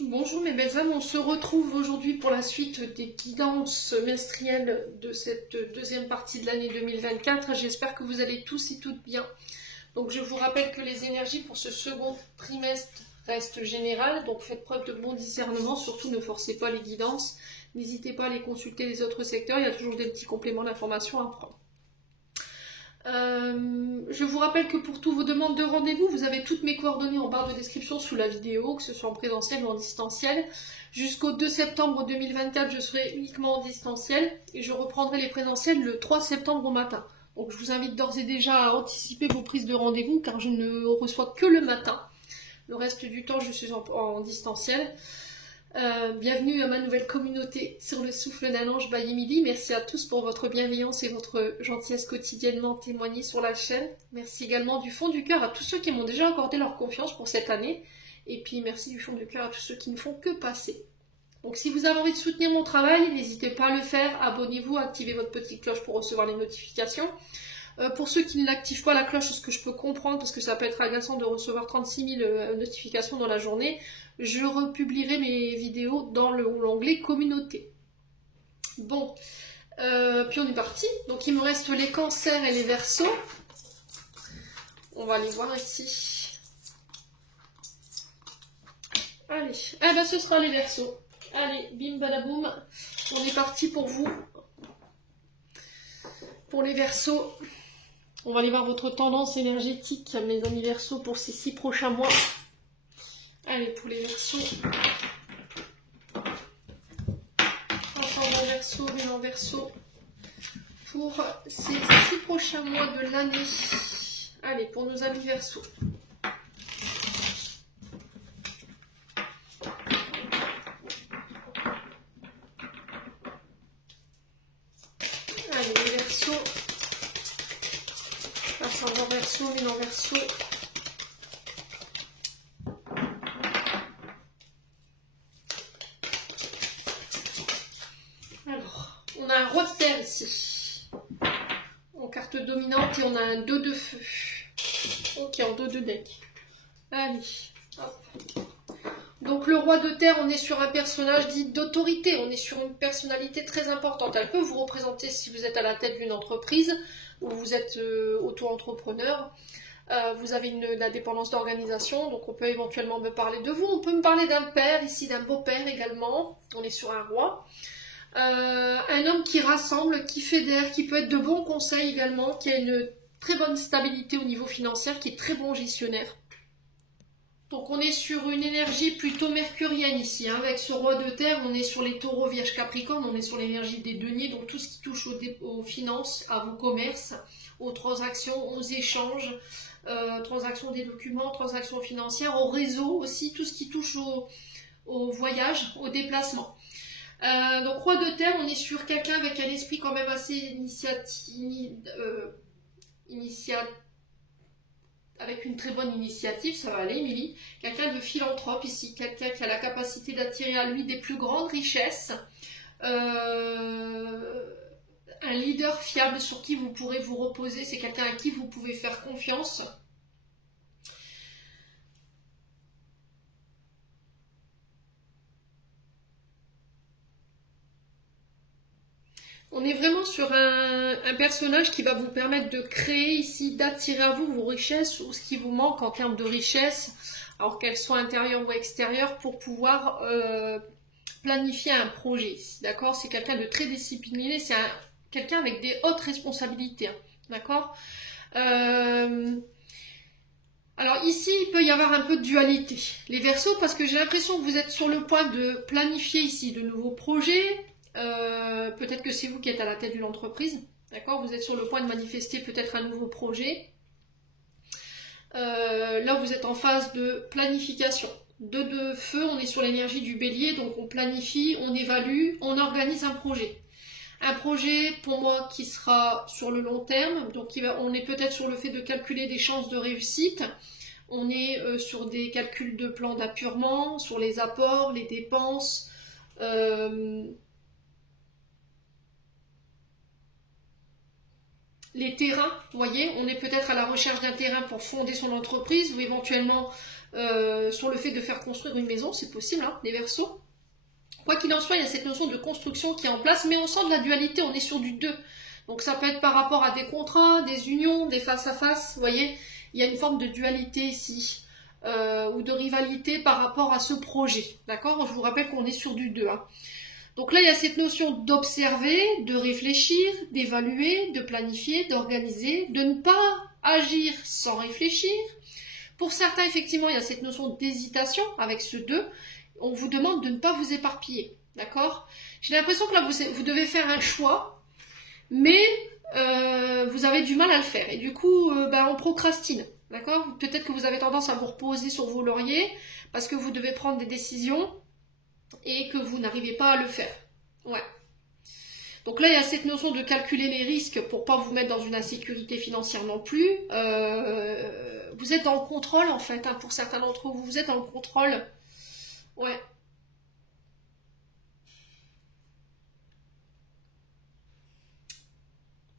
Bonjour mes belles âmes, on se retrouve aujourd'hui pour la suite des guidances semestrielles de cette deuxième partie de l'année 2024. J'espère que vous allez tous et toutes bien. Donc je vous rappelle que les énergies pour ce second trimestre restent générales, donc faites preuve de bon discernement, surtout ne forcez pas les guidances. N'hésitez pas à aller consulter les autres secteurs, il y a toujours des petits compléments d'information à prendre. Je vous rappelle que pour toutes vos demandes de rendez-vous, vous avez toutes mes coordonnées en barre de description sous la vidéo, que ce soit en présentiel ou en distanciel. Jusqu'au 2 septembre 2024, je serai uniquement en distanciel et je reprendrai les présentiels le 3 septembre au matin. Donc je vous invite d'ores et déjà à anticiper vos prises de rendez-vous car je ne reçois que le matin. Le reste du temps, je suis en distanciel. Bienvenue à ma nouvelle communauté sur le souffle d'un ange by Emily. Merci à tous pour votre bienveillance et votre gentillesse quotidiennement témoignée sur la chaîne. Merci également du fond du cœur à tous ceux qui m'ont déjà accordé leur confiance pour cette année. Et puis merci du fond du cœur à tous ceux qui ne font que passer. Donc si vous avez envie de soutenir mon travail, n'hésitez pas à le faire. Abonnez-vous, activez votre petite cloche pour recevoir les notifications. Pour ceux qui ne l'activent pas la cloche, ce que je peux comprendre, parce que ça peut être agaçant de recevoir 36 000 notifications dans la journée, je republierai mes vidéos dans l'onglet communauté. Bon, puis on est parti. Donc il me reste les cancers et les verseaux. On va les voir ici. Allez, ah ben ce sera les verseaux. Allez, bim badaboum. On est parti pour vous. Pour les verseaux. On va aller voir votre tendance énergétique, mes amis Verseaux, pour ces 6 prochains mois. Allez, pour les Verseaux. Ascendant Verseau, Vénant Verseau. Pour ces 6 prochains mois de l'année. Allez, pour nos amis Verseaux. Allez, les Verseaux. Ascendant Verseau, Vénant Verseau. Alors, on a un roi de terre ici. En carte dominante et on a un 2 de feu. Ok, en 2 de deck. Allez, hop. Donc le roi de terre, on est sur un personnage dit d'autorité. On est sur une personnalité très importante. Elle peut vous représenter si vous êtes à la tête d'une entreprise ou vous êtes auto-entrepreneur. Vous avez une indépendance d'organisation, donc on peut éventuellement me parler de vous. On peut me parler d'un père, ici d'un beau-père également. On est sur un roi. Un homme qui rassemble, qui fédère, qui peut être de bons conseils également, qui a une très bonne stabilité au niveau financier, qui est très bon gestionnaire. Donc on est sur une énergie plutôt mercurienne ici, hein. Avec ce roi de terre, on est sur les taureaux, vierges, capricorne, on est sur l'énergie des deniers, donc tout ce qui touche aux finances, à vos commerces, aux transactions, aux échanges, transactions des documents, transactions financières, au réseau aussi, tout ce qui touche au voyage, au déplacement. Donc roi de terre, on est sur quelqu'un avec un esprit quand même assez avec une très bonne initiative, ça va aller Émilie. Quelqu'un de philanthrope ici, quelqu'un qui a la capacité d'attirer à lui des plus grandes richesses. Un leader fiable sur qui vous pourrez vous reposer, c'est quelqu'un à qui vous pouvez faire confiance. On est vraiment sur un personnage qui va vous permettre de créer ici, d'attirer à vous vos richesses ou ce qui vous manque en termes de richesses, alors qu'elles soient intérieures ou extérieures, pour pouvoir planifier un projet ici, d'accord? C'est quelqu'un de très discipliné, c'est quelqu'un avec des hautes responsabilités, hein, d'accord? Alors ici, il peut y avoir un peu de dualité. Les Verseaux, parce que j'ai l'impression que vous êtes sur le point de planifier ici de nouveaux projets. Peut-être que c'est vous qui êtes à la tête d'une entreprise, d'accord? Vous êtes sur le point de manifester peut-être un nouveau projet. Là, vous êtes en phase de planification. 2 de feu, on est sur l'énergie du bélier, donc on planifie, on évalue, on organise un projet. Un projet, pour moi, qui sera sur le long terme, donc on est peut-être sur le fait de calculer des chances de réussite. On est sur des calculs de plan d'appurement, sur les apports, les dépenses, les terrains, vous voyez, on est peut-être à la recherche d'un terrain pour fonder son entreprise ou éventuellement sur le fait de faire construire une maison, c'est possible, hein, les Verseaux. Quoi qu'il en soit, il y a cette notion de construction qui est en place, mais on sent de la dualité, on est sur du 2. Donc ça peut être par rapport à des contrats, des unions, des face-à-face, vous voyez, il y a une forme de dualité ici, ou de rivalité par rapport à ce projet, d'accord? Je vous rappelle qu'on est sur du 2, hein. Donc là, il y a cette notion d'observer, de réfléchir, d'évaluer, de planifier, d'organiser, de ne pas agir sans réfléchir. Pour certains, effectivement, il y a cette notion d'hésitation avec ce 2. On vous demande de ne pas vous éparpiller, d'accord? J'ai l'impression que là, vous devez faire un choix, mais vous avez du mal à le faire. Et du coup, on procrastine, d'accord? Peut-être que vous avez tendance à vous reposer sur vos lauriers parce que vous devez prendre des décisions et que vous n'arrivez pas à le faire. Ouais. Donc là, il y a cette notion de calculer les risques pour pas vous mettre dans une insécurité financière non plus. Vous êtes dans le contrôle, en fait, hein, pour certains d'entre vous. Vous êtes dans le contrôle. Ouais.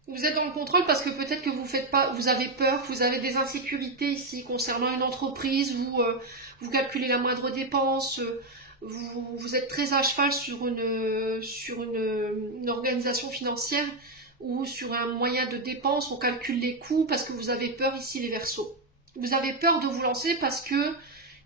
Vous êtes dans le contrôle parce que peut-être que vous avez peur, vous avez des insécurités ici concernant une entreprise, vous calculez la moindre dépense, vous êtes très à cheval sur une organisation financière ou sur un moyen de dépense, on calcule les coûts parce que vous avez peur ici les Verseaux. Vous avez peur de vous lancer parce que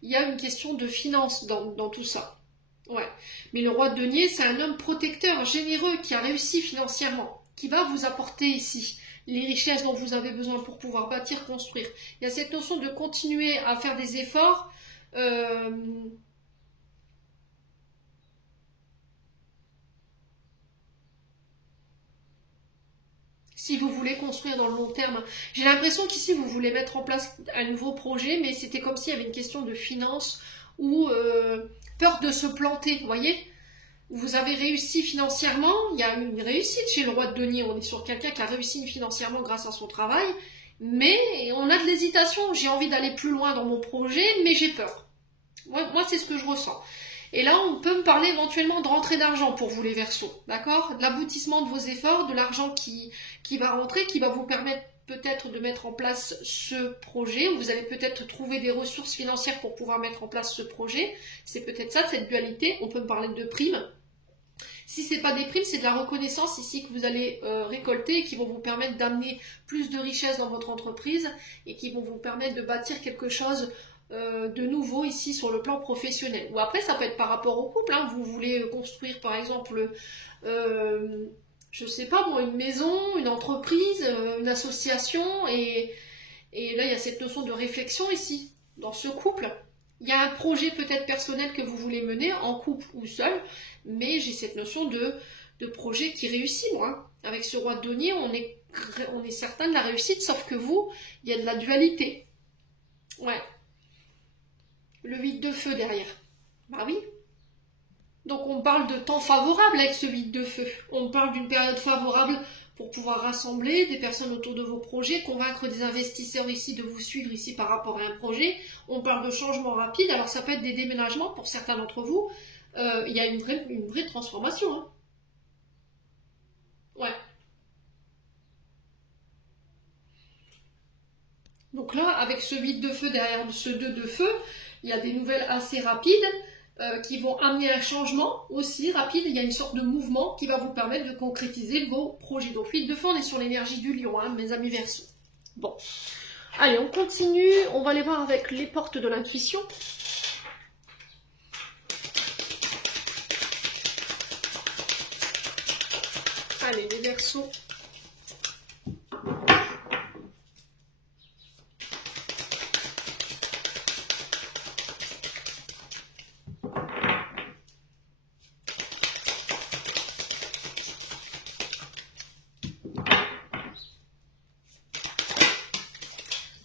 il y a une question de finance dans tout ça. Ouais. Mais le roi de denier, c'est un homme protecteur, généreux, qui a réussi financièrement, qui va vous apporter ici les richesses dont vous avez besoin pour pouvoir bâtir, construire. Il y a cette notion de continuer à faire des efforts. Si vous voulez construire dans le long terme. J'ai l'impression qu'ici, vous voulez mettre en place un nouveau projet, mais c'était comme s'il y avait une question de finance ou peur de se planter, vous voyez? Vous avez réussi financièrement, il y a une réussite chez le roi de denier, on est sur quelqu'un qui a réussi financièrement grâce à son travail, mais on a de l'hésitation, j'ai envie d'aller plus loin dans mon projet, mais j'ai peur. Moi c'est ce que je ressens. Et là, on peut me parler éventuellement de rentrée d'argent pour vous les Verseaux, d'accord? De l'aboutissement de vos efforts, de l'argent qui va rentrer, qui va vous permettre peut-être de mettre en place ce projet. Vous allez peut-être trouver des ressources financières pour pouvoir mettre en place ce projet. C'est peut-être ça, cette dualité. On peut me parler de primes. Si ce n'est pas des primes, c'est de la reconnaissance ici que vous allez récolter et qui vont vous permettre d'amener plus de richesse dans votre entreprise et qui vont vous permettre de bâtir quelque chose de nouveau ici sur le plan professionnel. Ou après, ça peut être par rapport au couple, hein. Vous voulez construire par exemple, je sais pas moi, une maison, une entreprise, une association, et là il y a cette notion de réflexion ici, dans ce couple. Il y a un projet peut-être personnel que vous voulez mener en couple ou seul, mais j'ai cette notion de projet qui réussit, moi. Hein. Avec ce roi de denier, on est certain de la réussite, sauf que vous, il y a de la dualité. Ouais. Le 8 de feu derrière. Bah oui. Donc on parle de temps favorable avec ce 8 de feu. On parle d'une période favorable pour pouvoir rassembler des personnes autour de vos projets, convaincre des investisseurs ici de vous suivre ici par rapport à un projet. On parle de changement rapide. Alors ça peut être des déménagements pour certains d'entre vous. Il y a une vraie transformation. Hein. Ouais. Donc là, avec ce 8 de feu derrière ce 2 de feu, il y a des nouvelles assez rapides qui vont amener un changement aussi rapide. Il y a une sorte de mouvement qui va vous permettre de concrétiser vos projets. Donc 8 de feu, on est sur l'énergie du lion, hein, mes amis Verseaux. Bon, allez, on continue. On va aller voir avec les portes de l'intuition. Allez, les Verseaux.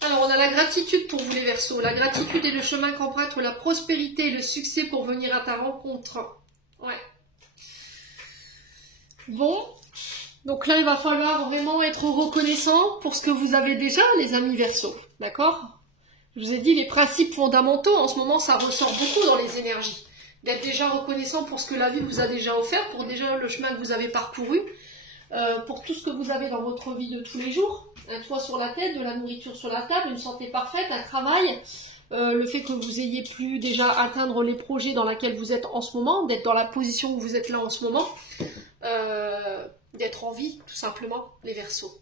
Alors, on a la gratitude pour vous les Verseaux. La gratitude est le chemin qu'emprunte la prospérité et le succès pour venir à ta rencontre. Ouais. Bon. Donc là, il va falloir vraiment être reconnaissant pour ce que vous avez déjà, les amis Verseaux. D'accord? Je vous ai dit, les principes fondamentaux, en ce moment, ça ressort beaucoup dans les énergies. D'être déjà reconnaissant pour ce que la vie vous a déjà offert, pour déjà le chemin que vous avez parcouru, pour tout ce que vous avez dans votre vie de tous les jours. Un toit sur la tête, de la nourriture sur la table, une santé parfaite, un travail, le fait que vous ayez pu déjà atteindre les projets dans lesquels vous êtes en ce moment, d'être dans la position où vous êtes là en ce moment, d'être en vie, tout simplement, les Verseaux.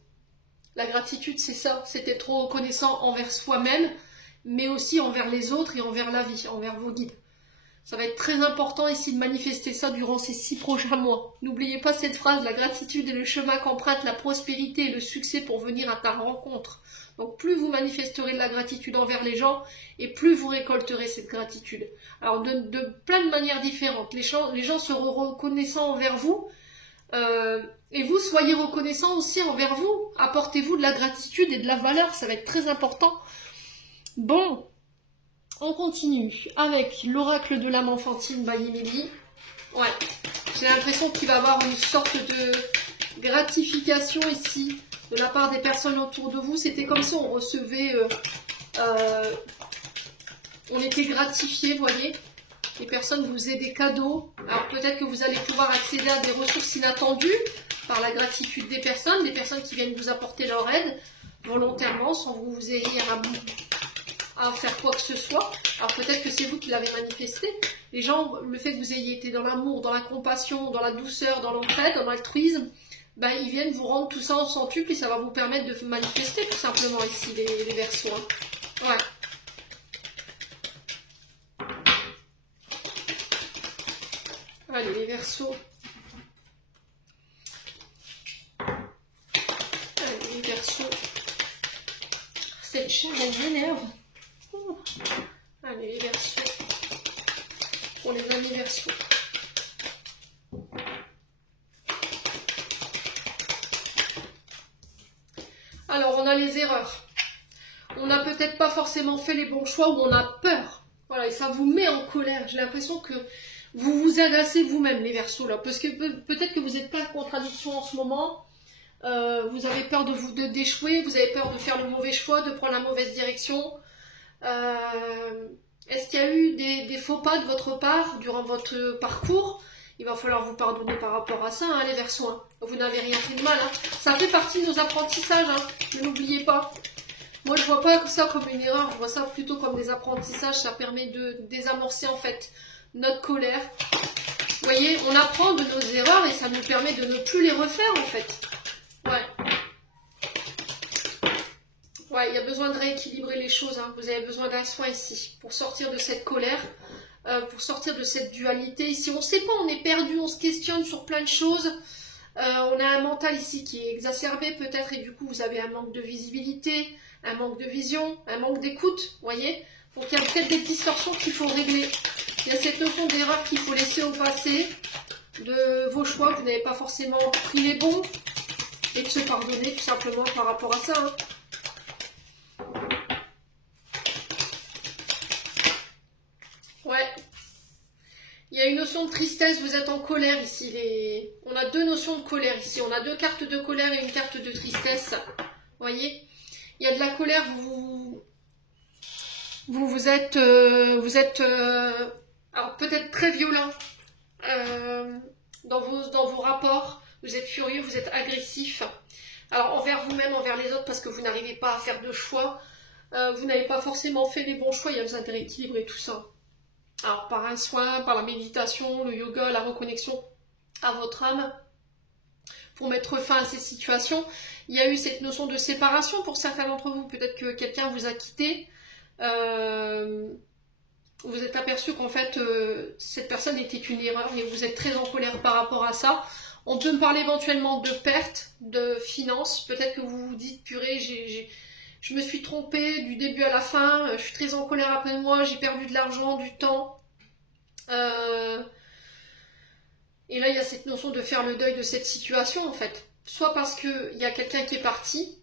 La gratitude, c'est ça, c'est être reconnaissant envers soi-même, mais aussi envers les autres et envers la vie, envers vos guides. Ça va être très important ici de manifester ça durant ces 6 prochains mois. N'oubliez pas cette phrase, la gratitude est le chemin qu'emprunte la prospérité et le succès pour venir à ta rencontre. Donc plus vous manifesterez de la gratitude envers les gens, et plus vous récolterez cette gratitude. Alors de plein de manières différentes. Les gens seront reconnaissants envers vous, et vous soyez reconnaissants aussi envers vous. Apportez-vous de la gratitude et de la valeur, ça va être très important. Bon. On continue avec l'oracle de l'âme enfantine by Emily. Ouais, j'ai l'impression qu'il va y avoir une sorte de gratification ici de la part des personnes autour de vous. C'était comme si on recevait, on était gratifié, vous voyez. Les personnes vous faisaient des cadeaux. Alors peut-être que vous allez pouvoir accéder à des ressources inattendues par la gratitude des personnes qui viennent vous apporter leur aide volontairement sans que vous ayez à faire quoi que ce soit. Alors peut-être que c'est vous qui l'avez manifesté. Les gens, le fait que vous ayez été dans l'amour, dans la compassion, dans la douceur, dans l'entraide, dans l'altruisme, ben, ils viennent vous rendre tout ça en centuple et ça va vous permettre de manifester tout simplement ici les Verseaux. Hein. Ouais. Allez, les Verseaux. Allez, les Verseaux. Cette chaîne, elle m'énerve. Allez, les Verseaux. Pour les amis Verseaux. Alors, on a les erreurs. On n'a peut-être pas forcément fait les bons choix ou on a peur. Voilà, et ça vous met en colère. J'ai l'impression que vous vous agacez vous-même, les Verseaux, là. Parce que peut-être que vous n'êtes pas en contradiction en ce moment. Vous avez peur d'échouer, vous avez peur de faire le mauvais choix, de prendre la mauvaise direction. Est-ce qu'il y a eu des faux pas de votre part durant votre parcours? Il va falloir vous pardonner par rapport à ça, hein, les Verseaux. Hein. Vous n'avez rien fait de mal. Hein. Ça fait partie de nos apprentissages, hein. Ne l'oubliez pas. Moi, je vois pas ça comme une erreur, je vois ça plutôt comme des apprentissages. Ça permet de désamorcer en fait notre colère. Vous voyez, on apprend de nos erreurs et ça nous permet de ne plus les refaire en fait. Ouais. Ouais, il y a besoin de rééquilibrer les choses. Hein. Vous avez besoin d'un soin ici pour sortir de cette colère, pour sortir de cette dualité. Ici, on ne sait pas, on est perdu, on se questionne sur plein de choses. On a un mental ici qui est exacerbé peut-être et du coup, vous avez un manque de visibilité, un manque de vision, un manque d'écoute, vous voyez. Donc, il y a peut-être des distorsions qu'il faut régler. Il y a cette notion d'erreur qu'il faut laisser au passé, de vos choix, que vous n'avez pas forcément pris les bons, et de se pardonner tout simplement par rapport à ça. Hein. Ouais. Il y a une notion de tristesse, vous êtes en colère ici. On a deux notions de colère ici. On a deux cartes de colère et une carte de tristesse. Vous voyez? Il y a de la colère, vous êtes alors peut-être très violent dans vos rapports. Vous êtes furieux, vous êtes agressif. Alors envers vous-même, envers les autres, parce que vous n'arrivez pas à faire de choix. Vous n'avez pas forcément fait les bons choix, il y a besoin de rééquilibrer tout ça. Alors par un soin, par la méditation, le yoga, la reconnexion à votre âme, pour mettre fin à ces situations. Il y a eu cette notion de séparation pour certains d'entre vous. Peut-être que quelqu'un vous a quitté. Vous êtes aperçu qu'en fait, cette personne était une erreur et vous êtes très en colère par rapport à ça. On peut me parler éventuellement de perte, de finances. Peut-être que vous vous dites, purée, je me suis trompée du début à la fin. Je suis très en colère après moi. J'ai perdu de l'argent, du temps. Et là, il y a cette notion de faire le deuil de cette situation, en fait. Soit parce qu'il y a quelqu'un qui est parti,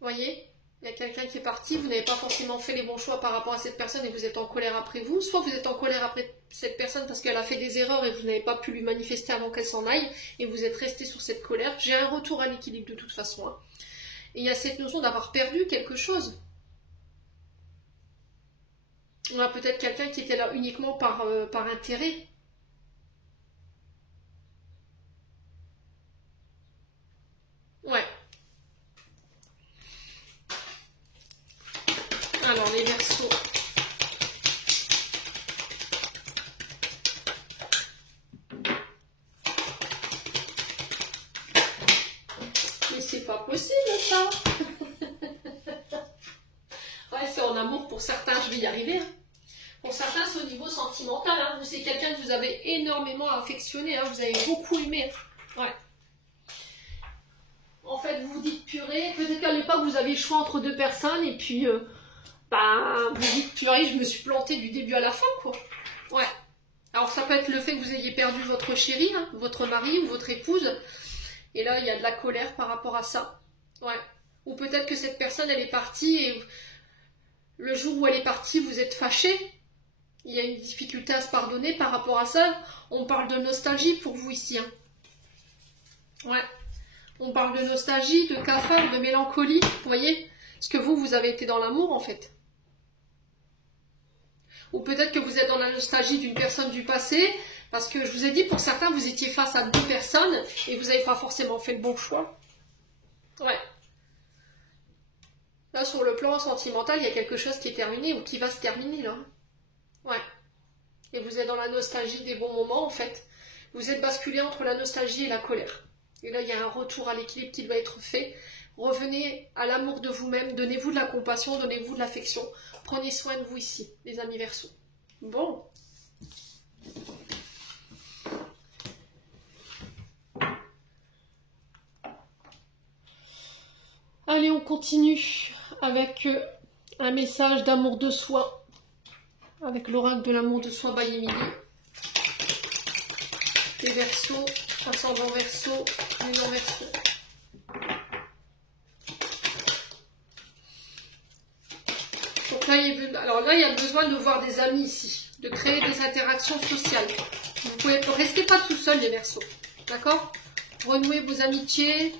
vous voyez, il y a quelqu'un qui est parti, vous n'avez pas forcément fait les bons choix par rapport à cette personne et vous êtes en colère après vous, soit vous êtes en colère après cette personne parce qu'elle a fait des erreurs et vous n'avez pas pu lui manifester avant qu'elle s'en aille, et vous êtes resté sur cette colère. J'ai un retour à l'équilibre de toute façon. Hein. Et il y a cette notion d'avoir perdu quelque chose. On a peut-être quelqu'un qui était là uniquement par intérêt. Ouais. Alors, les Verseaux. possible ça. Ouais, c'est en amour pour certains, je vais y arriver. Hein. Pour certains, c'est au niveau sentimental. Hein. C'est quelqu'un que vous avez énormément affectionné, hein. Vous avez beaucoup aimé. Ouais. En fait, vous vous dites purée, peut-être qu'à l'époque, vous avez le choix entre deux personnes, et puis, vous dites purée, je me suis plantée du début à la fin, quoi. Ouais. Alors, ça peut être le fait que vous ayez perdu votre chéri, hein, votre mari ou votre épouse, et là, il y a de la colère par rapport à ça. Ouais. Ou peut-être que cette personne, elle est partie, et le jour où elle est partie, vous êtes fâché. Il y a une difficulté à se pardonner par rapport à ça. On parle de nostalgie pour vous ici, hein. Ouais. On parle de nostalgie, de cafard, de mélancolie, vous voyez? Parce que vous avez été dans l'amour, en fait. Ou peut-être que vous êtes dans la nostalgie d'une personne du passé, parce que je vous ai dit, pour certains, vous étiez face à deux personnes, et vous n'avez pas forcément fait le bon choix. Ouais. Là, sur le plan sentimental, il y a quelque chose qui est terminé, ou qui va se terminer, là. Ouais. Et vous êtes dans la nostalgie des bons moments, en fait. Vous êtes basculé entre la nostalgie et la colère. Et là, il y a un retour à l'équilibre qui doit être fait. Revenez à l'amour de vous-même, donnez-vous de la compassion, donnez-vous de l'affection. Prenez soin de vous ici, les amis Verseaux. Bon. Allez, on continue avec un message d'amour de soi. Avec l'oracle de l'amour de soi by Émilie. Les Verseaux, ascendant Verseau, lumière Verseau. Donc là, il y a besoin de voir des amis ici, de créer des interactions sociales. Vous pouvez restez pas tout seul les Verseaux, d'accord? Renouez vos amitiés.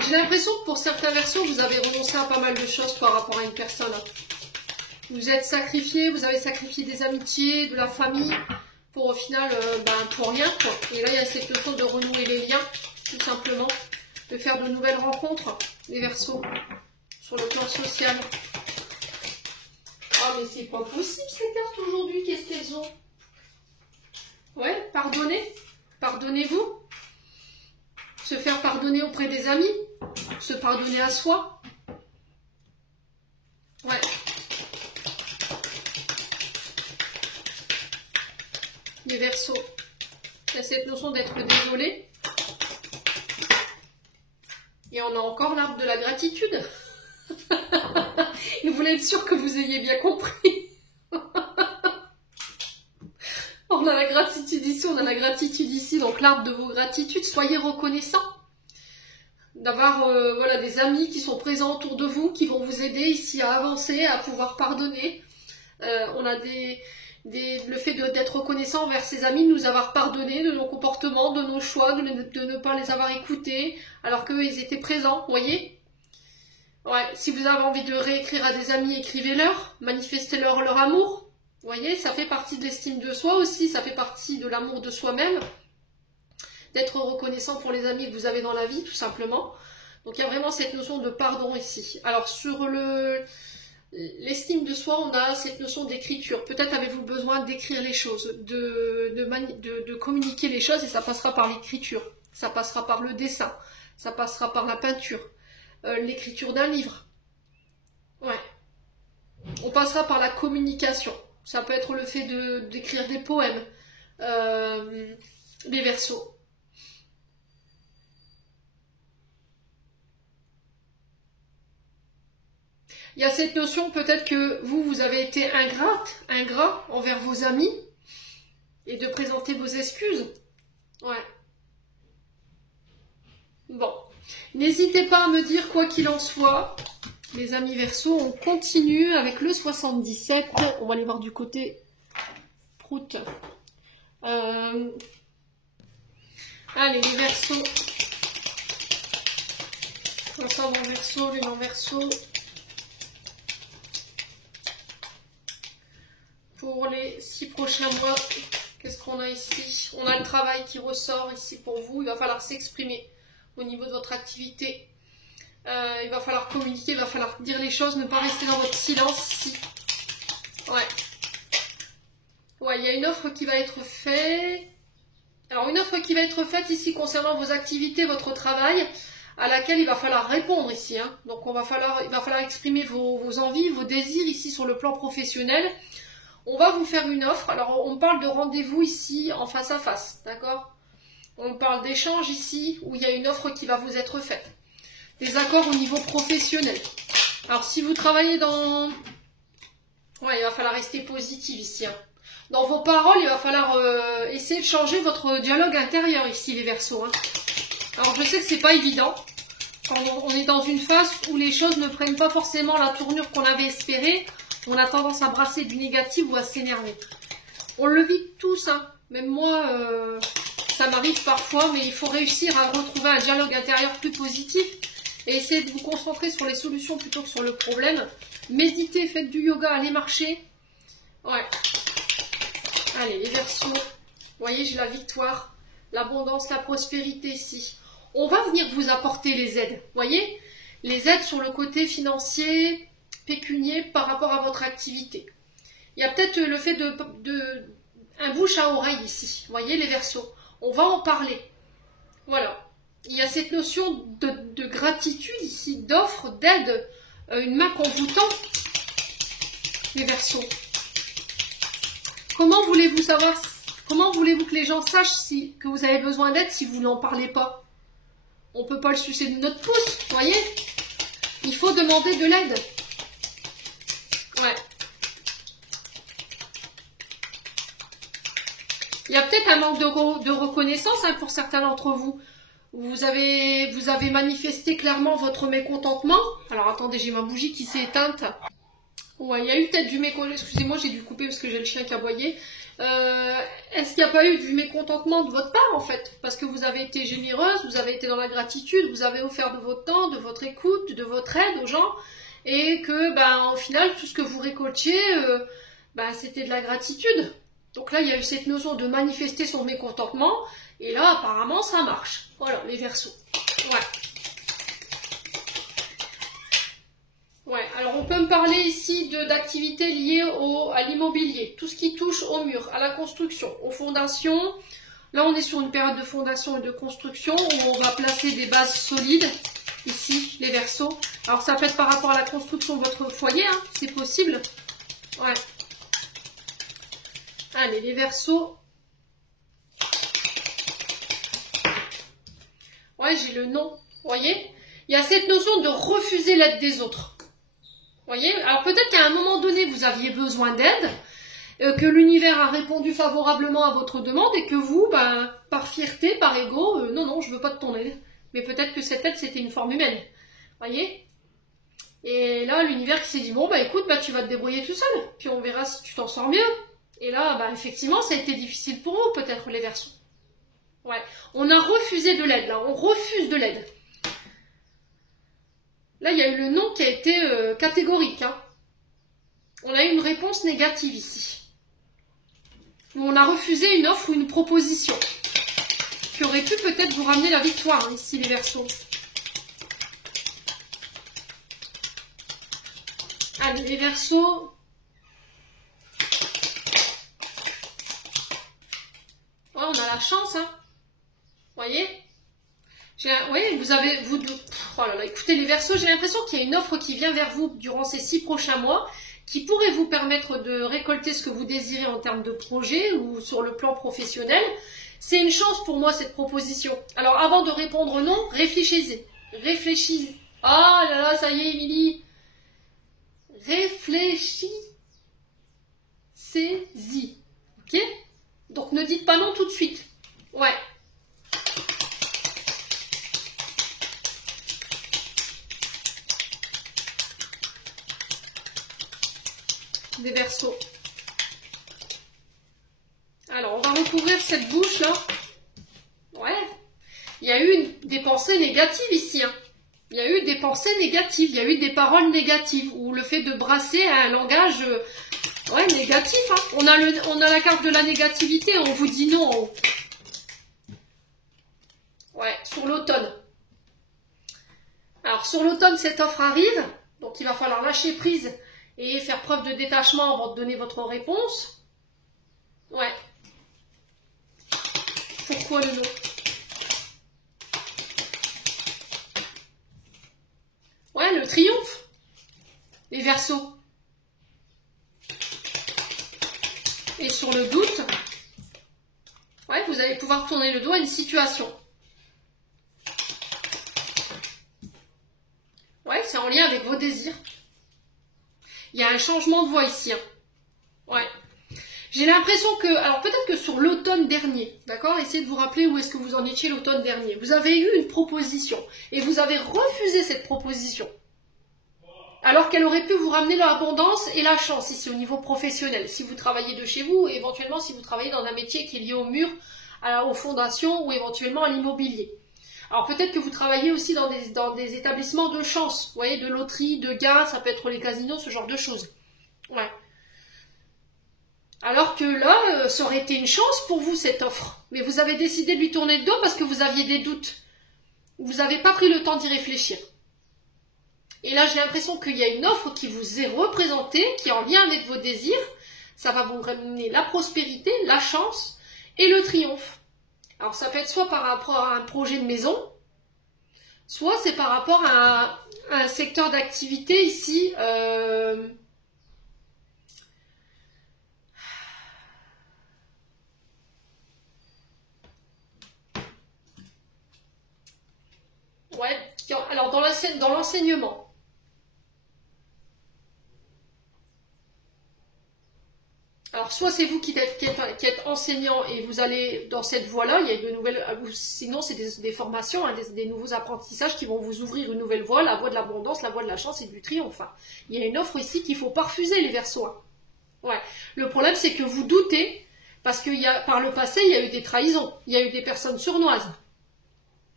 J'ai l'impression que pour certains Verseaux, vous avez renoncé à pas mal de choses par rapport à une personne. Vous êtes sacrifié, vous avez sacrifié des amitiés, de la famille, pour au final, pour rien, quoi. Et là, il y a cette notion de renouer les liens, tout simplement, de faire de nouvelles rencontres, les Verseaux, sur le plan social. Ah, mais c'est pas possible ces cartes aujourd'hui, qu'est-ce qu'elles ont? Ouais, pardonnez. Pardonnez-vous. Se faire pardonner auprès des amis. Se pardonner à soi. Ouais. Les Verseaux. Il y a cette notion d'être désolé. Et on a encore l'arbre de la gratitude. Vous voulez être sûr que vous ayez bien compris. On a la gratitude ici, on a la gratitude ici, donc l'arbre de vos gratitudes, soyez reconnaissants d'avoir voilà, des amis qui sont présents autour de vous, qui vont vous aider ici à avancer, à pouvoir pardonner. On a le fait d'être reconnaissant envers ses amis, de nous avoir pardonné de nos comportements, de nos choix, de ne pas les avoir écoutés, alors qu'eux, ils étaient présents, vous voyez? Ouais, si vous avez envie de réécrire à des amis, écrivez-leur, manifestez-leur leur amour. Vous voyez, ça fait partie de l'estime de soi aussi, ça fait partie de l'amour de soi-même. D'être reconnaissant pour les amis que vous avez dans la vie, tout simplement. Donc il y a vraiment cette notion de pardon ici. Alors sur l'estime de soi, on a cette notion d'écriture. Peut-être avez-vous besoin d'écrire les choses, de communiquer les choses, et ça passera par l'écriture. Ça passera par le dessin, ça passera par la peinture. L'écriture d'un livre. Ouais. On passera par la communication. Ça peut être le fait d'écrire des poèmes, des Verseaux. Il y a cette notion peut-être que vous avez été ingrat envers vos amis, et de présenter vos excuses. Ouais. Bon. N'hésitez pas à me dire quoi qu'il en soit. Les amis Verseaux, on continue avec le 77. On va aller voir du côté prout. Allez, les Verseaux. Ascendant Verseau, lumière Verseau. Pour les 6 prochains mois, qu'est-ce qu'on a ici? On a le travail qui ressort ici pour vous. Il va falloir s'exprimer au niveau de votre activité. Il va falloir communiquer, il va falloir dire les choses, ne pas rester dans votre silence ici. Ouais. Ouais, il y a une offre qui va être faite. Alors, une offre qui va être faite ici concernant vos activités, votre travail. à laquelle il va falloir répondre ici. Hein. Donc il va falloir exprimer vos envies, vos désirs ici sur le plan professionnel. On va vous faire une offre. Alors on parle de rendez-vous ici en face à face, d'accord? On parle d'échange ici où il y a une offre qui va vous être faite. Des accords au niveau professionnel. Alors si vous travaillez dans... Ouais, il va falloir rester positif ici. Hein. Dans vos paroles, il va falloir essayer de changer votre dialogue intérieur ici, les Verseaux. Hein. Alors je sais que c'est pas évident. Quand on est dans une phase où les choses ne prennent pas forcément la tournure qu'on avait espérée, on a tendance à brasser du négatif ou à s'énerver. On le vit tous, hein. Même moi, ça m'arrive parfois, mais il faut réussir à retrouver un dialogue intérieur plus positif et essayer de vous concentrer sur les solutions plutôt que sur le problème. Méditez, faites du yoga, allez marcher. Ouais. Allez, les Verseaux. Vous voyez, j'ai la victoire, l'abondance, la prospérité ici. On va venir vous apporter les aides. Vous voyez, les aides sur le côté financier, pécunier par rapport à votre activité. Il y a peut-être le fait un bouche à oreille ici. Vous voyez, les Verseaux. On va en parler. Voilà. Il y a cette notion de gratitude ici, d'offre, d'aide, une main qu'on vous tend, les Verseaux. Comment voulez-vous savoir, comment voulez-vous que les gens sachent que vous avez besoin d'aide si vous n'en parlez pas? On ne peut pas le sucer de notre pouce, vous voyez? Il faut demander de l'aide. Ouais. Il y a peut-être un manque de reconnaissance hein, pour certains d'entre vous. Vous avez manifesté clairement votre mécontentement. Alors attendez, j'ai ma bougie qui s'est éteinte. Ouais, il y a eu peut-être du mécontentement. Excusez-moi, j'ai dû couper parce que j'ai le chien qui aboyait. Est-ce qu'il n'y a pas eu du mécontentement de votre part en fait? Parce que vous avez été généreuse, vous avez été dans la gratitude, vous avez offert de votre temps, de votre écoute, de votre aide aux gens. Et que, ben, au final, tout ce que vous récoltiez, c'était de la gratitude. Donc là, il y a eu cette notion de manifester son mécontentement. Et là, apparemment, ça marche. Voilà, les Verseaux. Ouais. Ouais, alors on peut me parler ici d'activités liées à l'immobilier. Tout ce qui touche au mur, à la construction, aux fondations. Là, on est sur une période de fondation et de construction où on va placer des bases solides. Ici, les Verseaux. Alors, ça peut être par rapport à la construction de votre foyer, hein, c'est possible. Ouais. Allez, les Verseaux. Ouais, j'ai le non. Vous voyez? Il y a cette notion de refuser l'aide des autres. Vous voyez? Alors, peut-être qu'à un moment donné, vous aviez besoin d'aide, que l'univers a répondu favorablement à votre demande et que vous, par fierté, par ego, non, je veux pas de ton aide. Mais peut-être que cette aide, c'était une forme humaine. Vous voyez? Et là, l'univers qui s'est dit, bon, écoute, tu vas te débrouiller tout seul. Puis on verra si tu t'en sors mieux. Et là, effectivement, ça a été difficile pour vous, peut-être, les Verseaux. Ouais. On a refusé de l'aide, là. On refuse de l'aide. Là, il y a eu le non qui a été catégorique. Hein. On a eu une réponse négative ici. Où on a refusé une offre ou une proposition. Qui aurait pu peut-être vous ramener la victoire, hein, ici, les Verseaux. Allez, les Verseaux. Ouais, on a la chance, hein. Vous voyez? Oui, oh là là, écoutez, les Verseaux, j'ai l'impression qu'il y a une offre qui vient vers vous durant ces 6 prochains mois, qui pourrait vous permettre de récolter ce que vous désirez en termes de projet ou sur le plan professionnel. C'est une chance pour moi, cette proposition. Alors, avant de répondre non, réfléchissez. Réfléchissez. Ah là là, ça y est, Émilie. Réfléchissez-y. Ok? Donc, ne dites pas non tout de suite. Ouais. Des Verseaux. Alors, on va recouvrir cette bouche là. Ouais. Il y a eu des pensées négatives ici. Hein. Il y a eu des pensées négatives. Il y a eu des paroles négatives. Ou le fait de brasser un langage négatif. Hein. On a la carte de la négativité. On vous dit non. Ouais, sur l'automne. Alors, sur l'automne, cette offre arrive. Donc, il va falloir lâcher prise et faire preuve de détachement avant de donner votre réponse. Ouais. Pourquoi le non? le triomphe, les Verseaux. Et sur le doute, ouais, vous allez pouvoir tourner le dos à une situation. Ouais, c'est en lien avec vos désirs. Il y a un changement de voie ici. Hein. Ouais. J'ai l'impression que, alors peut-être que sur l'automne dernier, d'accord, essayez de vous rappeler où est-ce que vous en étiez l'automne dernier. Vous avez eu une proposition et vous avez refusé cette proposition. Alors qu'elle aurait pu vous ramener l'abondance et la chance ici au niveau professionnel. Si vous travaillez de chez vous, et éventuellement si vous travaillez dans un métier qui est lié au mur, aux fondations ou éventuellement à l'immobilier. Alors peut-être que vous travaillez aussi dans des établissements de chance, vous voyez, de loterie, de gains, ça peut être les casinos, ce genre de choses. Ouais. Alors que là, ça aurait été une chance pour vous, cette offre. Mais vous avez décidé de lui tourner le dos parce que vous aviez des doutes. Vous n'avez pas pris le temps d'y réfléchir. Et là, j'ai l'impression qu'il y a une offre qui vous est représentée, qui est en lien avec vos désirs. Ça va vous ramener la prospérité, la chance et le triomphe. Alors, ça peut être soit par rapport à un projet de maison, soit c'est par rapport à un secteur d'activité ici... Ouais, alors dans l'enseignement. Alors soit c'est vous qui êtes enseignant et vous allez dans cette voie-là, il y a de nouvelles, sinon c'est des formations, hein, des nouveaux apprentissages qui vont vous ouvrir une nouvelle voie, la voie de l'abondance, la voie de la chance et du triomphe. Hein. Il y a une offre ici qu'il ne faut pas refuser, les Verseaux. Hein. Ouais. Le problème c'est que vous doutez, parce que par le passé il y a eu des trahisons, il y a eu des personnes sournoises.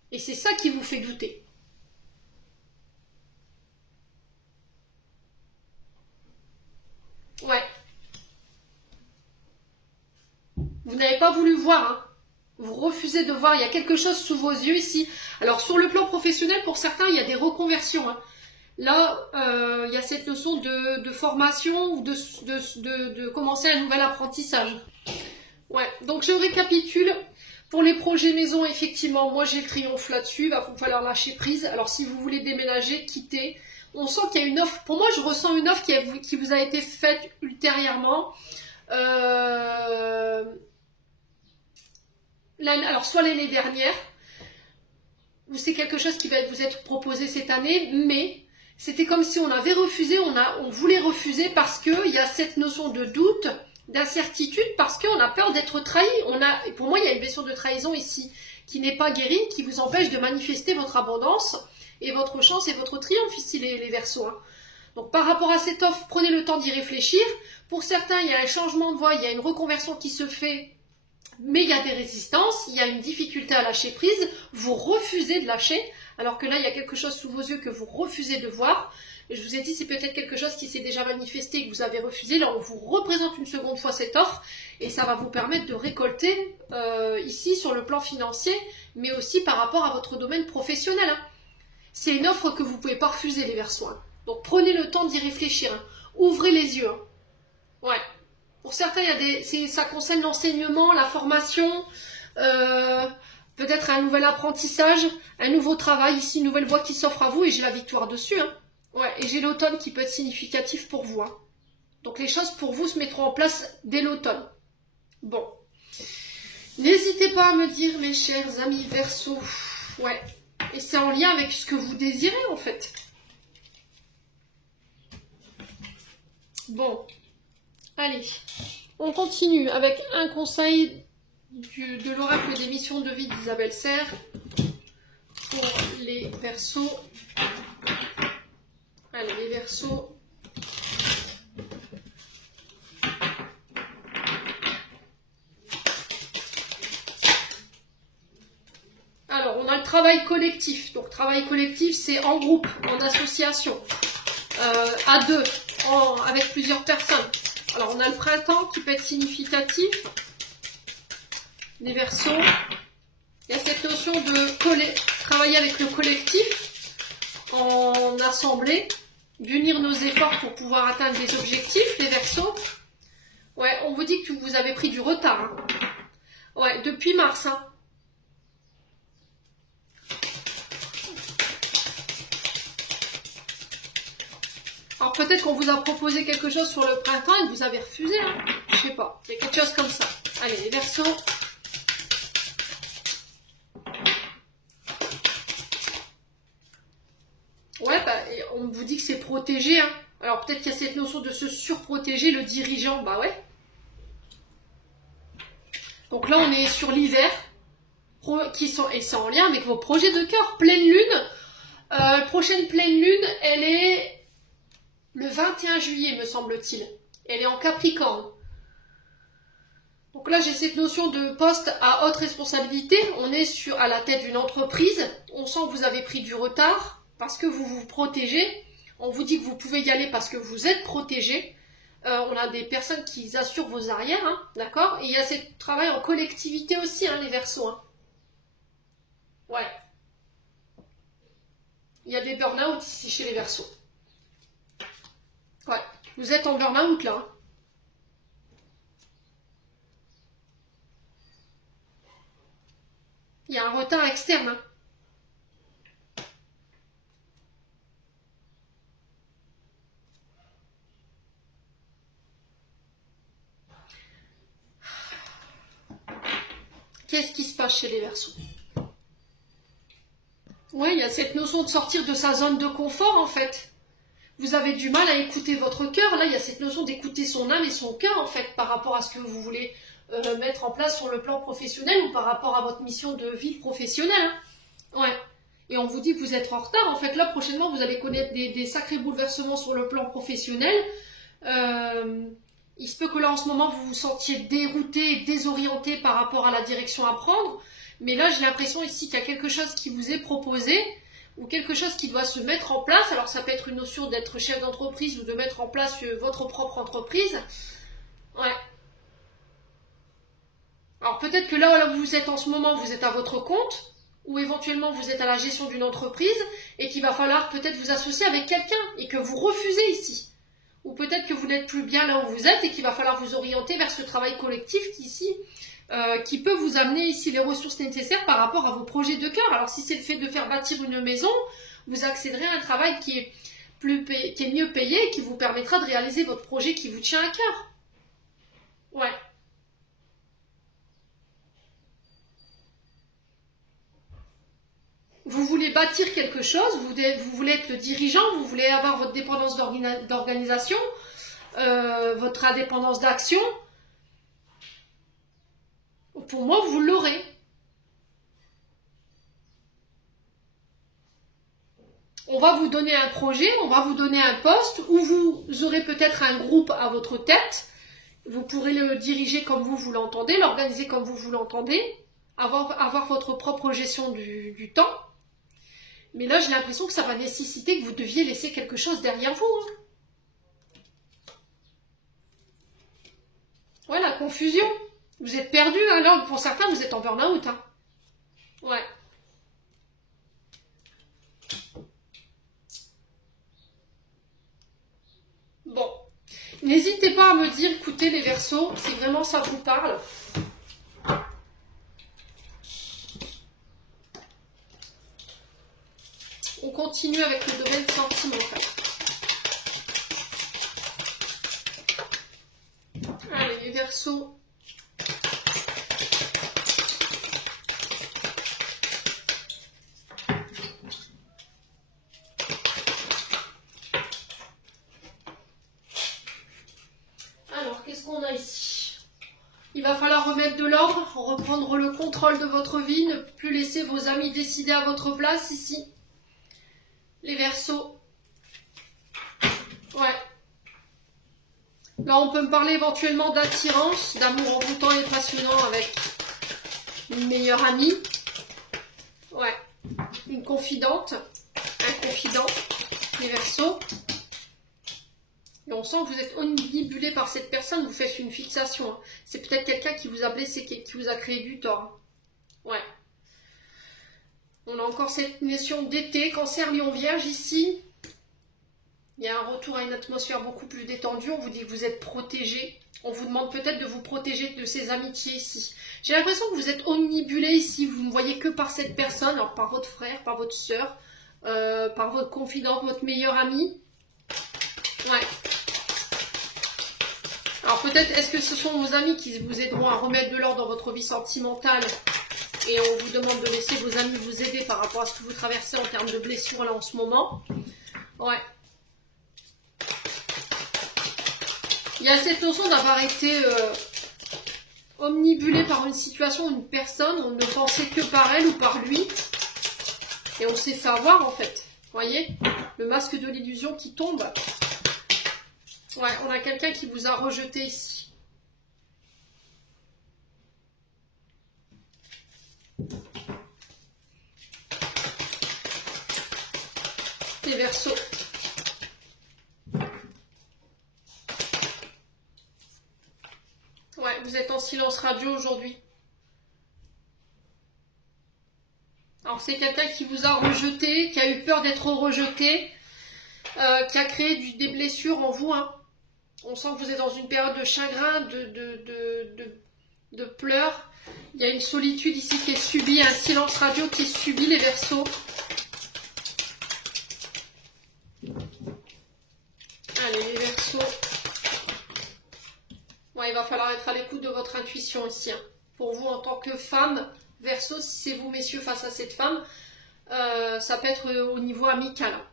Et c'est ça qui vous fait douter. Ouais. Vous n'avez pas voulu voir, hein. Vous refusez de voir, il y a quelque chose sous vos yeux ici. Alors sur le plan professionnel, pour certains, il y a des reconversions. Hein. Là, il y a cette notion de formation ou de commencer un nouvel apprentissage. Ouais, donc je récapitule. Pour les projets maison, effectivement, moi j'ai le triomphe là-dessus, il va vous falloir lâcher prise. Alors si vous voulez déménager, quitter, on sent qu'il y a une offre, pour moi je ressens une offre qui vous a été faite ultérieurement. Alors soit l'année dernière, ou c'est quelque chose qui va vous être proposé cette année, mais c'était comme si on avait refusé, on voulait refuser parce qu'il y a cette notion de doute, d'incertitude, parce qu'on a peur d'être trahi. Pour moi, il y a une blessure de trahison ici qui n'est pas guérie, qui vous empêche de manifester votre abondance et votre chance et votre triomphe ici, les Verseaux. Hein. Donc par rapport à cette offre, prenez le temps d'y réfléchir. Pour certains, il y a un changement de voie, il y a une reconversion qui se fait, mais il y a des résistances, il y a une difficulté à lâcher prise, vous refusez de lâcher, alors que là, il y a quelque chose sous vos yeux que vous refusez de voir. Et je vous ai dit, c'est peut-être quelque chose qui s'est déjà manifesté et que vous avez refusé. Là, on vous représente une seconde fois cette offre et ça va vous permettre de récolter ici sur le plan financier, mais aussi par rapport à votre domaine professionnel. Hein. C'est une offre que vous ne pouvez pas refuser, les Verseaux. Hein. Donc, prenez le temps d'y réfléchir. Hein. Ouvrez les yeux. Hein. Ouais. Pour certains, ça concerne l'enseignement, la formation, peut-être un nouvel apprentissage, un nouveau travail, ici, une nouvelle voie qui s'offre à vous et j'ai la victoire dessus. Hein. Ouais, et j'ai l'automne qui peut être significatif pour vous. Hein. Donc les choses pour vous se mettront en place dès l'automne. Bon. N'hésitez pas à me dire, mes chers amis Verseaux. Ouais. Et c'est en lien avec ce que vous désirez, en fait. Bon. Allez. On continue avec un conseil de l'oracle des missions de vie d'Isabelle Serre pour les Verseaux. Allez, les Verseaux. Alors, on a le travail collectif. Donc, travail collectif, c'est en groupe, en association, à deux, avec plusieurs personnes. Alors, on a le printemps qui peut être significatif. Les Verseaux. Il y a cette notion de travailler avec le collectif, en assemblée. D'unir nos efforts pour pouvoir atteindre des objectifs, les Verseaux. Ouais, on vous dit que vous avez pris du retard. Hein. Ouais, depuis mars. Hein. peut-être qu'on vous a proposé quelque chose sur le printemps et que vous avez refusé. Hein. Je sais pas. Il y a quelque chose comme ça. Allez, les Verseaux. Ouais, bah, on vous dit que c'est protégé. Hein. Alors peut-être qu'il y a cette notion de se surprotéger, le dirigeant. Bah ouais. Donc là, on est sur l'hiver. Et c'est en lien avec vos projets de cœur. Pleine lune. Prochaine pleine lune, elle est le 21 juillet, me semble-t-il. Elle est en Capricorne. Donc là, j'ai cette notion de poste à haute responsabilité. On est à la tête d'une entreprise. On sent que vous avez pris du retard parce que vous vous protégez. On vous dit que vous pouvez y aller parce que vous êtes protégé. On a des personnes qui assurent vos arrières, hein, d'accord? Et il y a ce travail en collectivité aussi, hein, les Verseaux. Hein. Ouais. Il y a des burn-out ici chez les Verseaux. Ouais. Vous êtes en burn-out là. Hein. Il y a un retard externe. Hein. Qu'est-ce qui se passe chez les Verseaux? Oui, il y a cette notion de sortir de sa zone de confort, en fait. Vous avez du mal à écouter votre cœur. Là, il y a cette notion d'écouter son âme et son cœur, en fait, par rapport à ce que vous voulez mettre en place sur le plan professionnel ou par rapport à votre mission de vie professionnelle. Hein. Ouais. Et on vous dit que vous êtes en retard. En fait, là, prochainement, vous allez connaître des sacrés bouleversements sur le plan professionnel. Il se peut que là, en ce moment, vous vous sentiez dérouté et désorienté par rapport à la direction à prendre. Mais là, j'ai l'impression ici qu'il y a quelque chose qui vous est proposé ou quelque chose qui doit se mettre en place. Alors, ça peut être une notion d'être chef d'entreprise ou de mettre en place votre propre entreprise. Ouais. Alors, peut-être que là où vous êtes en ce moment, vous êtes à votre compte ou éventuellement vous êtes à la gestion d'une entreprise et qu'il va falloir peut-être vous associer avec quelqu'un et que vous refusez ici. Ou peut-être que vous n'êtes plus bien là où vous êtes et qu'il va falloir vous orienter vers ce travail collectif qui peut vous amener ici les ressources nécessaires par rapport à vos projets de cœur. Alors si c'est le fait de faire bâtir une maison, vous accéderez à un travail qui est mieux payé et qui vous permettra de réaliser votre projet qui vous tient à cœur. Ouais. Vous voulez bâtir quelque chose, vous voulez être le dirigeant, vous voulez avoir votre dépendance d'organisation, votre indépendance d'action. Pour moi, vous l'aurez. On va vous donner un projet, on va vous donner un poste où vous aurez peut-être un groupe à votre tête. Vous pourrez le diriger comme vous l'entendez, l'organiser comme vous l'entendez, avoir votre propre gestion du temps. Mais là, j'ai l'impression que ça va nécessiter que vous deviez laisser quelque chose derrière vous. Hein. Ouais, la confusion. Vous êtes perdu, hein. Là, pour certains, vous êtes en burn-out. Hein. Ouais. Bon. N'hésitez pas à me dire, écoutez les Verseaux, si vraiment ça vous parle. On continue avec le domaine sentimental. Allez, les Verseaux. Alors, qu'est-ce qu'on a ici? Il va falloir remettre de l'ordre, reprendre le contrôle de votre vie, ne plus laisser vos amis décider à votre place ici. Les Verseaux. Ouais. Là, on peut me parler éventuellement d'attirance, d'amour envoûtant et passionnant avec une meilleure amie. Ouais. Une confidente. Un confident. Les Verseaux. Et on sent que vous êtes omnibulé par cette personne, vous faites une fixation. Hein. C'est peut-être quelqu'un qui vous a blessé, qui vous a créé du tort. Ouais. On a encore cette notion d'été, Cancer, Lion, Vierge ici. Il y a un retour à une atmosphère beaucoup plus détendue. On vous dit que vous êtes protégé. On vous demande peut-être de vous protéger de ces amitiés ici. J'ai l'impression que vous êtes omnibulé ici. Vous ne voyez que par cette personne, alors par votre frère, par votre soeur, par votre confidente, votre meilleure amie. Ouais. Alors peut-être, est-ce que ce sont vos amis qui vous aideront à remettre de l'ordre dans votre vie sentimentale et on vous demande de laisser vos amis vous aider par rapport à ce que vous traversez en termes de blessures là en ce moment. Ouais. Il y a cette notion d'avoir été omnibulé par une situation, une personne, on ne pensait que par elle ou par lui et on s'est fait avoir en fait. Vous voyez, le masque de l'illusion qui tombe. Ouais, on a quelqu'un qui vous a rejeté ici. Les Verseaux. Ouais, vous êtes en silence radio aujourd'hui. Alors c'est quelqu'un qui vous a rejeté, qui a eu peur d'être rejeté, qui a créé des blessures en vous. Hein. On sent que vous êtes dans une période de chagrin, de pleurs. Il y a une solitude ici qui est subie, un silence radio qui est subi, les Verseaux. Allez, les Verseaux. Ouais, il va falloir être à l'écoute de votre intuition ici. Hein. Pour vous, en tant que femme, Verseau, si c'est vous, messieurs, face à cette femme, ça peut être au niveau amical. Hein.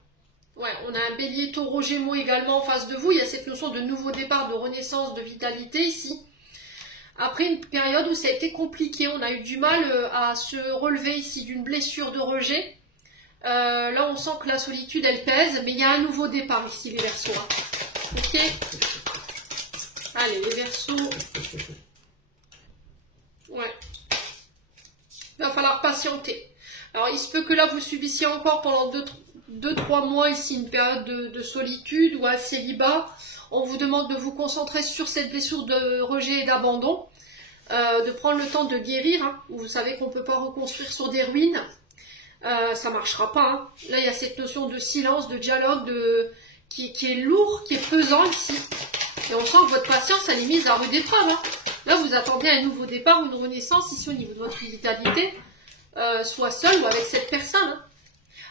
Ouais, on a un bélier, taureau, gémeaux également en face de vous. Il y a cette notion de nouveau départ, de renaissance, de vitalité ici. Après une période où ça a été compliqué, on a eu du mal à se relever ici d'une blessure de rejet. Là, on sent que la solitude, elle pèse, mais il y a un nouveau départ ici, les Verseaux. Hein. Ok ? Allez, les Verseaux. Ouais. Il va falloir patienter. Alors, il se peut que là, vous subissiez encore pendant 2-3 mois ici une période de solitude ou un célibat. On vous demande de vous concentrer sur cette blessure de rejet et d'abandon, de prendre le temps de guérir. Hein. Vous savez qu'on ne peut pas reconstruire sur des ruines. Ça ne marchera pas. Hein. Là, il y a cette notion de silence, de dialogue, qui est lourd, qui est pesant ici. Et on sent que votre patience, elle est mise à rude épreuve. Hein. Là, vous attendez un nouveau départ, une renaissance ici au niveau de votre vitalité, soit seul ou avec cette personne. Hein.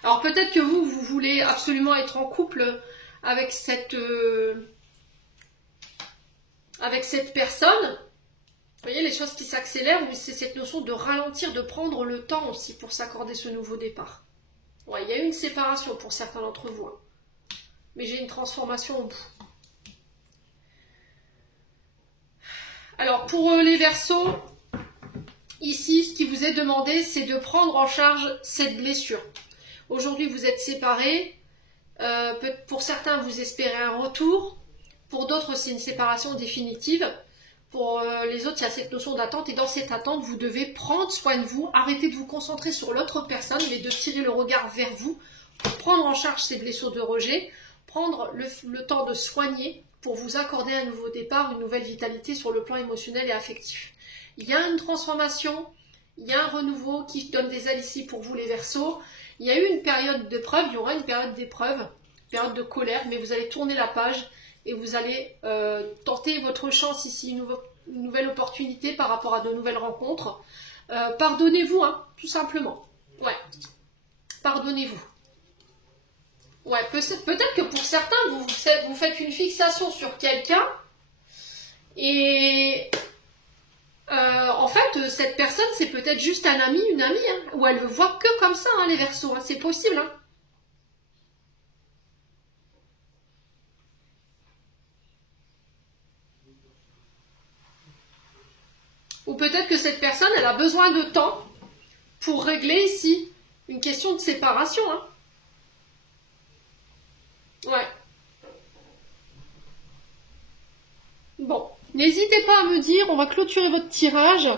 Alors peut-être que vous voulez absolument être en couple avec cette personne. Vous voyez, les choses qui s'accélèrent, mais c'est cette notion de ralentir, de prendre le temps aussi pour s'accorder ce nouveau départ. Ouais, il y a eu une séparation pour certains d'entre vous. Hein. Mais j'ai une transformation au bout. Alors, pour les Verseaux, ici, ce qui vous est demandé, c'est de prendre en charge cette blessure. Aujourd'hui, vous êtes séparés. Pour certains, vous espérez un retour. Pour d'autres, c'est une séparation définitive. Pour les autres, il y a cette notion d'attente. Et dans cette attente, vous devez prendre soin de vous. Arrêtez de vous concentrer sur l'autre personne, mais de tirer le regard vers vous. Pour prendre en charge ces blessures de rejet. Prendre le temps de soigner pour vous accorder un nouveau départ, une nouvelle vitalité sur le plan émotionnel et affectif. Il y a une transformation, il y a un renouveau qui donne des ailes ici pour vous les Verseaux. Il y a eu une période d'épreuve, il y aura une période d'épreuve, une période de colère, mais vous allez tourner la page et vous allez tenter votre chance ici, une nouvelle opportunité par rapport à de nouvelles rencontres. Pardonnez-vous, hein, tout simplement. Ouais, pardonnez-vous. Ouais, peut-être que pour certains, vous faites une fixation sur quelqu'un et en fait, cette personne, c'est peut-être juste un ami, une amie, hein, ou elle ne voit que comme ça, hein, les Verseaux, hein, c'est possible. Hein. Ou peut-être que cette personne, elle a besoin de temps pour régler ici une question de séparation. Hein. Ouais. Bon, n'hésitez pas à me dire, on va clôturer votre tirage.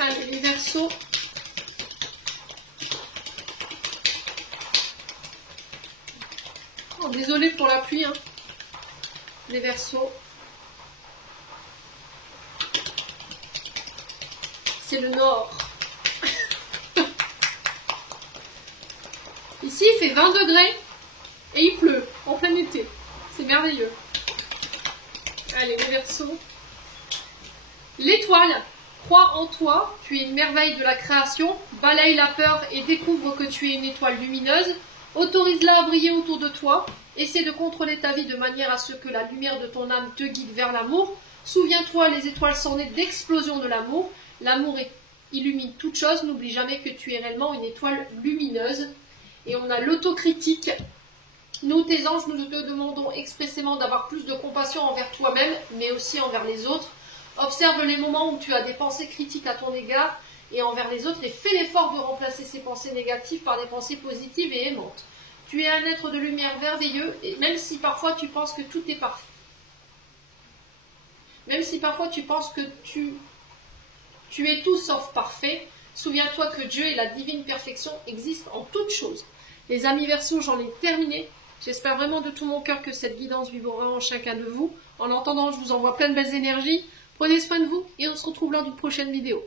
Allez, les Verseaux. Oh, désolée pour la pluie, hein. Les Verseaux. C'est le nord. Ici, il fait 20 degrés et il pleut en plein été. C'est merveilleux. Allez, les Verseaux. L'étoile, crois en toi, tu es une merveille de la création, balaye la peur et découvre que tu es une étoile lumineuse. Autorise-la à briller autour de toi. Essaie de contrôler ta vie de manière à ce que la lumière de ton âme te guide vers l'amour. Souviens-toi, les étoiles sont nées d'explosion de l'amour. L'amour illumine toute chose. N'oublie jamais que tu es réellement une étoile lumineuse. Et on a l'autocritique. Nous, tes anges, nous te demandons expressément d'avoir plus de compassion envers toi-même, mais aussi envers les autres. Observe les moments où tu as des pensées critiques à ton égard et envers les autres et fais l'effort de remplacer ces pensées négatives par des pensées positives et aimantes. Tu es un être de lumière merveilleux et même si parfois tu penses que tout est parfait, même si parfois tu penses que tu es tout sauf parfait, souviens-toi que Dieu et la divine perfection existent en toutes choses. Les amis Verseaux, j'en ai terminé. J'espère vraiment de tout mon cœur que cette guidance vibrera en chacun de vous. En entendant, je vous envoie plein de belles énergies. Prenez soin de vous et on se retrouve lors d'une prochaine vidéo.